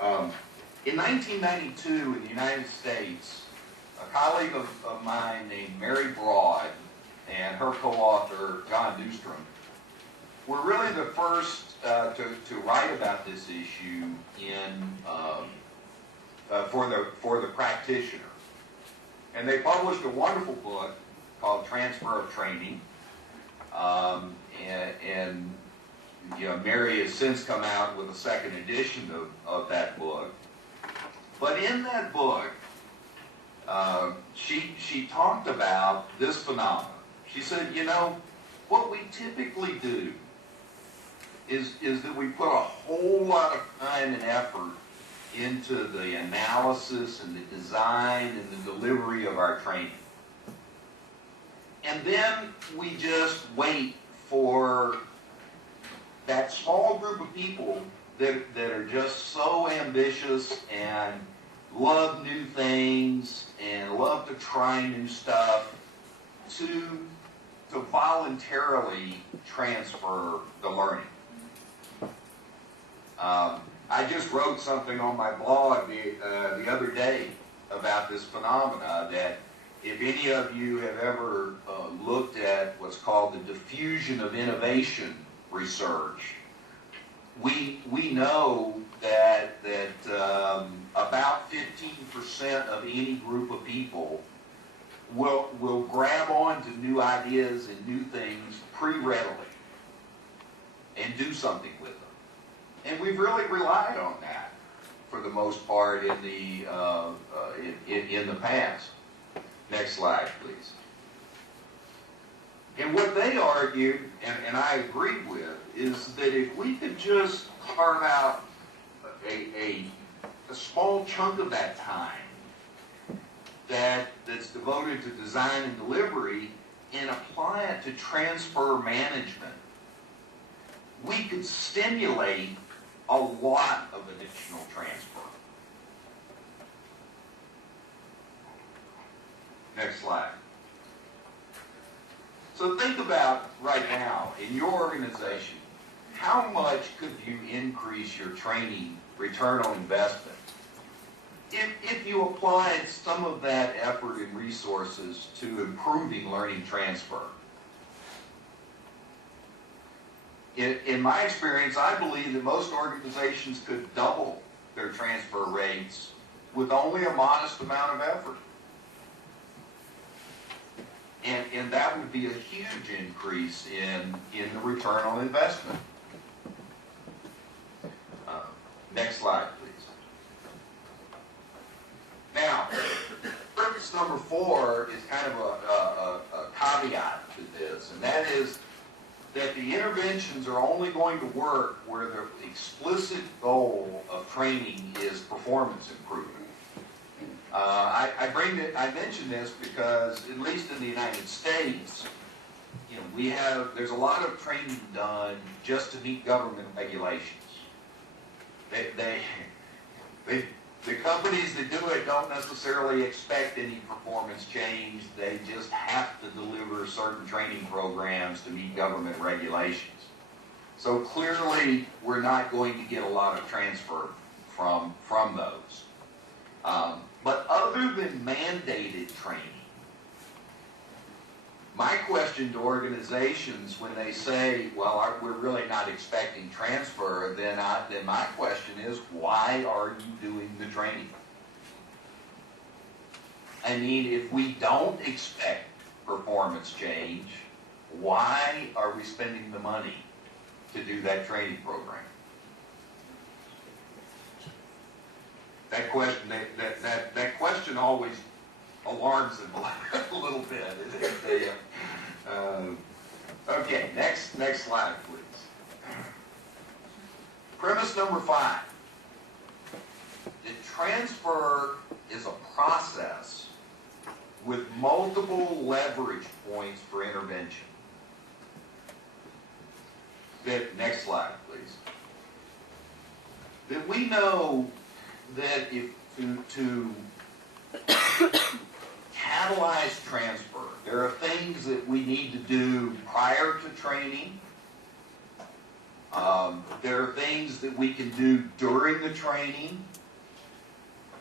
In 1992 in the United States, a colleague of mine named Mary Broad and her co-author John Newstrom were really the first to write about this issue for the practitioner. And they published a wonderful book called Transfer of Training. And you know, Mary has since come out with a second edition of that book. But in that book, she talked about this phenomenon. She said, you know, what we typically do is that we put a whole lot of time and effort into the analysis and the design and the delivery of our training. And then we just wait for that small group of people that are just so ambitious and love new things and love to try new stuff to voluntarily transfer the learning. I just wrote something on my blog the other day about this phenomena, that if any of you have ever looked at what's called the diffusion of innovation research, we know that about 15% of any group of people will grab on to new ideas and new things pretty readily and do something with them. And we've really relied on that for the most part in the past. Next slide, please. And what they argued, and I agreed with, is that if we could just carve out a small chunk of that time that's devoted to design and delivery and apply it to transfer management, we could stimulate a lot of additional transfer. Next slide. So think about right now, in your organization, how much could you increase your training return on investment if you applied some of that effort and resources to improving learning transfer? In my experience, I believe that most organizations could double their transfer rates with only a modest amount of effort. And that would be a huge increase in the return on investment. Next slide, please. Now, purpose number 4 is kind of a caveat to this, and that is that the interventions are only going to work where the explicit goal of training is performance improvement. I mention this because, at least in the United States, you know, there's a lot of training done just to meet government regulations. The companies that do it don't necessarily expect any performance change. They just have to deliver certain training programs to meet government regulations. So clearly, we're not going to get a lot of transfer from those. But other than mandated training, my question to organizations when they say, well, we're really not expecting transfer, then my question is, why are you doing the training? I mean, if we don't expect performance change, why are we spending the money to do that training program? That question always alarms them a little bit. Okay, next slide, please. Premise number 5. The transfer is a process with multiple leverage points for intervention. Next slide, please. That we know that if to catalyze transfer, there are things that we need to do prior to training There are things that we can do during the training,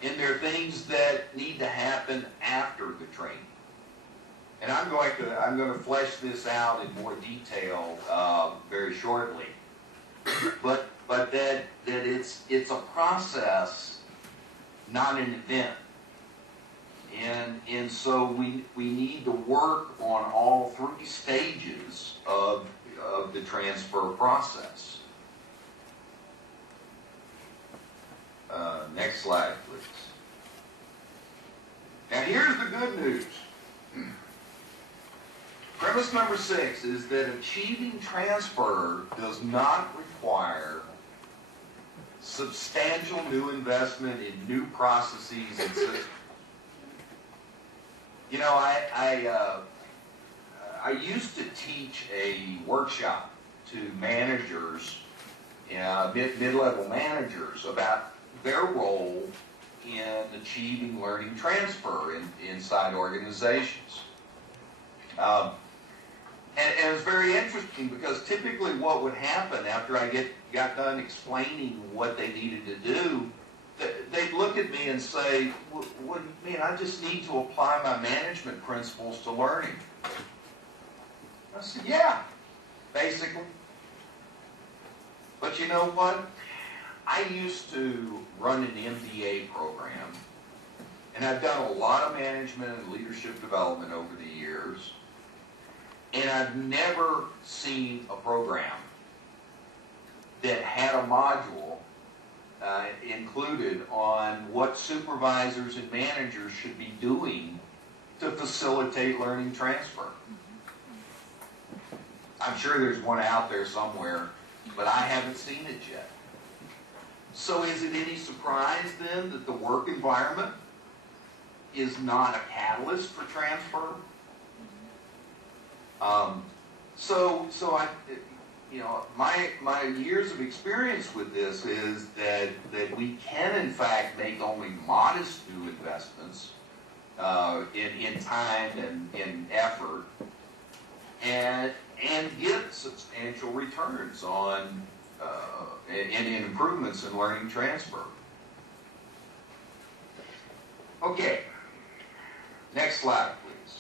and there are things that need to happen after the training. And I'm going to flesh this out in more detail very shortly. But that it's a process, not an event. And so we need to work on all three stages of the transfer process. Next slide, please. Now here's the good news. Premise number 6 is that achieving transfer does not require substantial new investment in new processes and systems. You know, I used to teach a workshop to managers, mid-level managers, about their role in achieving learning transfer inside organizations. And it was very interesting because typically what would happen after I got done explaining what they needed to do, they'd look at me and say, what do you mean? I just need to apply my management principles to learning. I said, yeah, basically. But you know what? I used to run an MBA program, and I've done a lot of management and leadership development over the years, and I've never seen a program that had a module included on what supervisors and managers should be doing to facilitate learning transfer. I'm sure there's one out there somewhere, but I haven't seen it yet. So is it any surprise then that the work environment is not a catalyst for transfer? So I, you know, my years of experience with this is that we can in fact make only modest new investments in time and in effort, and get substantial returns on and improvements in learning transfer. Okay, next slide, please.